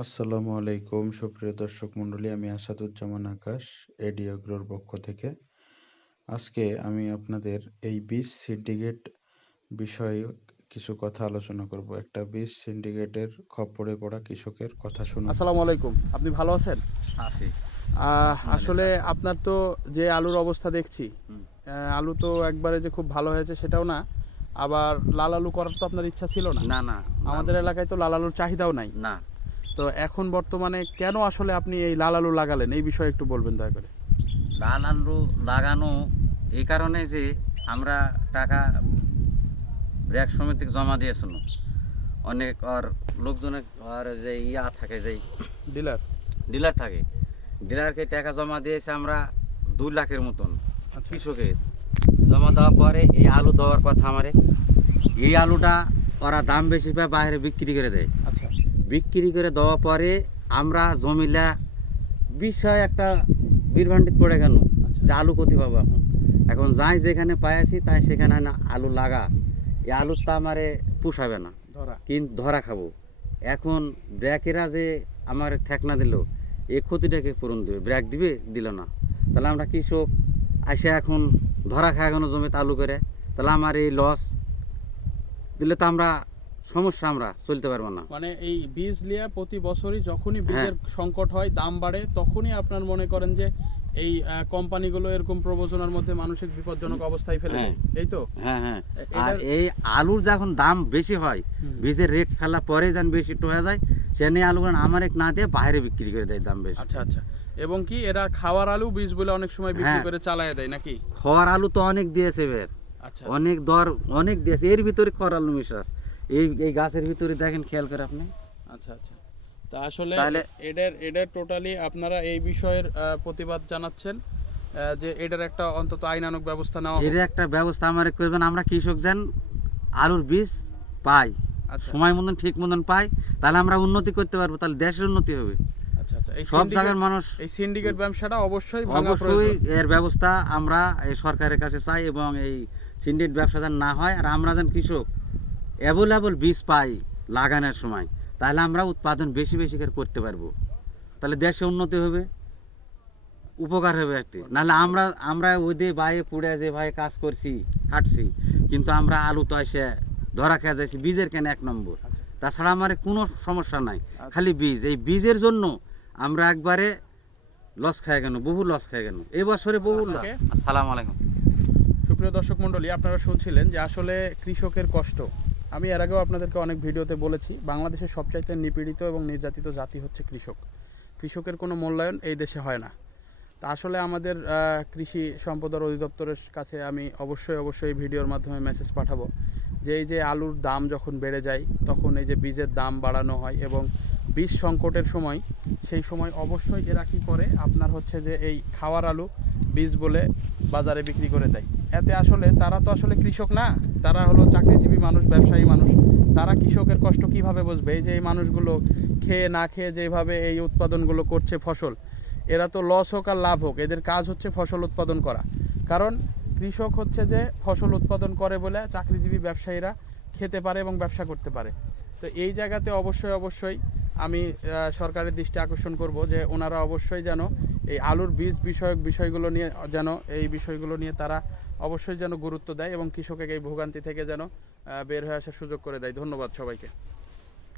আসসালামু আলাইকুম সুপ্রিয় দর্শক মণ্ডলী, আমি আসাদুজ্জামান আকাশ এডি এগ্রোর পক্ষ থেকে। আজকে আমি আপনাদের এই বীজ সিন্ডিকেট বিষয়ে কিছু কথা আলোচনা করব। একটা বীজ সিন্ডিকেটের খপ্পরে পড়া কৃষকের কথা শুনুন। আসসালামু আলাইকুম, আপনি ভালো আছেন? আছি। আসলে আপনার তো যে আলুর অবস্থা দেখছি, আলু তো একবারে যে খুব ভালো হয়েছে সেটাও না, আবার লাল আলু করার তো আপনার ইচ্ছা ছিল না। না না আমাদের এলাকায় তো লাল আলুর চাহিদাও নাই। না, তো এখন বর্তমানে কেন আসলে আপনি এই লাল আলু লাগালেন, এই বিষয়ে একটু বলবেন দয়া করে। লাল আলু লাগানো এই কারণে যে আমরা টাকা ব্র্যাক সমিতি জমা দিয়েছিল। অনেক আর লোকজনের আর যে থাকে, যে ডিলার। ডিলার থাকে, ডিলারকে টাকা জমা দিয়েছে আমরা 2 লাখের মতন কৃষকের। জমা দেওয়ার পরে এই আলু দেওয়ার কথা আমারে, এই আলুটা ওরা দাম বেশি পায় বাইরে বিক্রি করে দেয়। আচ্ছা, বিক্রি করে দেওয়ার পরে আমরা জমিলা বিষয় একটা বিভ্রান্তিত পড়ে গেল যে আলু কোথায় পাবো। এখন যাই যেখানে পাইছি তাই সেখানে না আলু লাগা, এই আলুর তো আমারে পুষাবে না, ধরা। কিন্তু ধরা খাবো। এখন ব্র্যাকেরা যে আমার ঠেকনা দিল, এই ক্ষতিটাকে পূরণ দেবে, ব্র্যাক দিবে, দিল না। তাহলে আমরা কৃষক আসে এখন ধরা খায় কোনো জমিতে আলু করে, তাহলে আমার এই লস দিলে তো আমরা সমস্যা, আমরা চলতে পারবো না। মানে এই বীজ লিয়া প্রতি বছরই যখনই বীজের সংকট হয়, দাম বাড়ে, তখনই আপনার মনে করেন যে এই কোম্পানিগুলো এরকম প্রবচনার মধ্যে মানসিক বিপজ্জনক অবস্থায় ফেলে দেয়, এই তো? হ্যাঁ হ্যাঁ। আর এই আলুর যখন দাম বেশি হয়, বীজের রেট ফেলা পরে যেন বেশি একটু হয়ে যায়, সে নিয়ে আলুগুলো আমার এক না দিয়ে বাইরে বিক্রি করে দেয় দাম বেশি। আচ্ছা আচ্ছা। এবং কি এরা খাওয়ার আলু বীজ বলে অনেক সময় বিক্রি করে চালায় দেয় নাকি? খড় আলু তো অনেক দিয়েছে বের, আচ্ছা, অনেক দর অনেক দিয়েছে। এর ভিতরে খড় আলু মিশাস, এই এই গাছের ভিতরে দেখেন, খেয়াল করে আপনি। আচ্ছা আচ্ছা। তা আসলে তাহলে এটার টোটালি আপনারা এই বিষয়ের প্রতিবাদ জানাচ্ছেন, যে এটার একটা অন্তত আইনানুগ ব্যবস্থা নেওয়া হোক। এর একটা ব্যবস্থা আমার করবেন, আমরা কৃষক যেন আলুর বীজ পাই, আচ্ছা সময় মতন ঠিক মতন পাই, তাহলে আমরা উন্নতি করতে পারবো, তাহলে দেশের উন্নতি হবে। আচ্ছা আচ্ছা। এই সব জায়গার মানুষ এই সিন্ডিকেট ব্যবসাটা অবশ্যই ভাঙা অবশ্যই প্রয়োজন। এর ব্যবস্থা আমরা এই সরকারের কাছে চাই, এবং এই সিন্ডিকেট ব্যবসা যেন না হয়, আর আমরা যেন কৃষক অ্যাভেলেবল বীজ পাই লাগানোর সময়, তাহলে আমরা উৎপাদন বেশি বেশি করে করতে পারবো, তাহলে দেশে উন্নতি হবে, উপকার হবে একটি। নাহলে আমরা ওই দিয়ে বাইরে পুড়ে যে ভাই কাজ করছি, খাটছি, কিন্তু আমরা আলু তো এসে ধরা খেয়ে যাচ্ছি বীজের কেন 1 নম্বর। তাছাড়া আমার কোনো সমস্যা নাই, খালি বীজ। এই বীজের জন্য আমরা একবারে লস খাই গেল, বহু লস খাই গেল এই বছরে, বহু লস। আসসালামু আলাইকুম। সুপ্রিয় দর্শক মণ্ডলী, আপনারা শুনছিলেন যে আসলে কৃষকের কষ্ট। আমি এর আগেও আপনাদেরকে অনেক ভিডিওতে বলেছি, বাংলাদেশের সবচাইতে নিপীড়িত এবং নির্যাতিত জাতি হচ্ছে কৃষক। কৃষকের কোনো মূল্যায়ন এই দেশে হয় না। তা আসলে আমাদের কৃষি সম্পদ অধিদপ্তরের কাছে আমি অবশ্যই এই ভিডিওর মাধ্যমে মেসেজ পাঠাবো যে এই যে আলুর দাম যখন বেড়ে যায়, তখন এই যে বীজের দাম বাড়ানো হয় এবং বীজ সংকটের সময়, সেই সময় অবশ্যই এরা কী করে, আপনার হচ্ছে যে এই খাওয়ার আলু বীজ বলে বাজারে বিক্রি করে দেয়। এতে আসলে তারা তো আসলে কৃষক না, তারা হলো চাকরিজীবী মানুষ, ব্যবসায়ী মানুষ। তারা কৃষকের কষ্ট কিভাবে বুঝবে? এই যে এই মানুষগুলো খেয়ে না খেয়ে যেভাবে এই উৎপাদনগুলো করছে ফসল, এরা তো লস হোক আর লাভ হোক, এদের কাজ হচ্ছে ফসল উৎপাদন করা। কারণ কৃষক হচ্ছে যে ফসল উৎপাদন করে বলে চাকরিজীবী ব্যবসায়ীরা খেতে পারে এবং ব্যবসা করতে পারে। তো এই জায়গাতে অবশ্যই আমি সরকারের দৃষ্টি আকর্ষণ করব যে ওনারা অবশ্যই যেন এই আলুর বীজ বিষয়ক বিষয়গুলো নিয়ে যেন এই বিষয়গুলো নিয়ে তারা অবশ্যই যেন গুরুত্ব দেয় এবং কৃষকের এই ভোগান্তি থেকে যেন বের হয়ে আসার সুযোগ করে দেয়। ধন্যবাদ সবাইকে।